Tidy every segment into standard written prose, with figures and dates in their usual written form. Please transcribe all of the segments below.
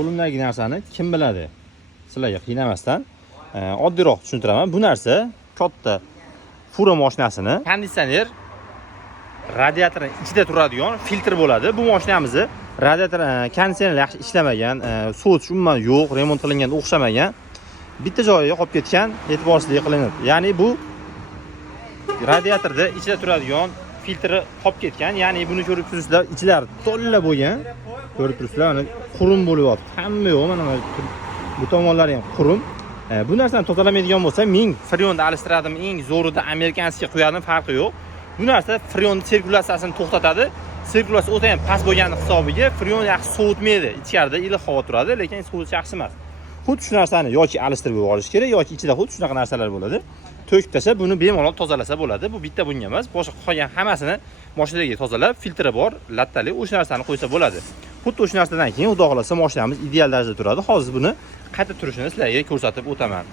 qo'limdagi narsani kim biladi? Sizlarga qiynamasdan oddiyroq tushuntiraman. Bu narsa katta fura mashinasini konditsioner radiatorning ichida turadigan filtr bo'ladi. Bu mashinamizni radiator konditsioner yaxshi ishlamagan, sovutish umuman yo'q, remont qilinganda o'xshamagan. Bitta joyiga qolib ketgan, e'tiborsizlik qilinib. Ya'ni bu radiatorda ichida turadigan filtri qolib ketgan. Ya'ni buni ko'rib turibsizlar, ichlari to'la bo'lgan. Ko'rib turibsizlar, mana qurum bo'lyapti. Hamma yo'q, mana bu tomonlari ham qurum. Bu narsani tozalamaydigan bo'lsa, men freonni alishtirdim, eng zo'rida amerikanskiy qo'yadim, farqi yo'q. Bu narsa freon sirkulyatsiyasini to'xtatadi. Sirkulyatsiya o'ta ham past bo'lgani hisobiga freon yaxshi sovutmaydi. Ichkarida iliq havo turadi, lekin sovutish yaxshi emas. Xuddi shu narsani yoki alishtirib olish kerak, yoki ichida xuddi shunaqa narsalar bo'ladi. To'kib tashlab, buni bemalol tozalasa bo'ladi. Bu bitta bunga emas, boshqa qolgan hammasini mashinaga tozalab, filtri bor, lattali o'sha narsani qo'ysa bo'ladi. Xuddi o'sha narsadan keyin xudo xolasa mashinamiz ideal darajada turadi. Hozir buni qayta turishini sizlarga ko'rsatib o'taman.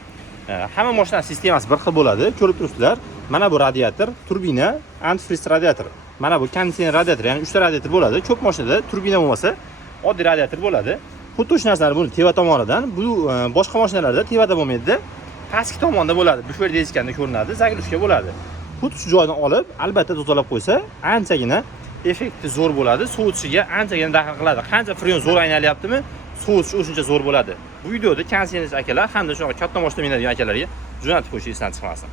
Hamma mashina sistemasi bir xil bo'ladi. Ko'rib turibsizlar. Mana bu radiator, turbina, antifriz radiator. Mana bu konditsioner radiator, ya'ni 3 ta radiator bo'ladi. Ko'p mashinada turbina bo'lmasa, oddiy radiator bo'ladi. Xuddi o'sha narsalar buni teva tomonidan, bu boshqa mashinalarda tevada bo'lmaydi. Pastki tomonda bo'ladi. Bu yerda eskanda ko'rinadi, zagrushka bo'ladi. Xuddi shu joydan olib, albatta tozalab qo'ysa, anchagina effekti zo'r bo'ladi. Sovutishiga anchagina daxl qiladi. Qancha freon zo'r aynalyaptimi, sovutish o'shuncha zo'r bo'ladi. Bu videoda konditsioner akalar hamda shunaqa katta mashina minadigan akalarga jo'natib qo'yishingiz esdan chiqmasin.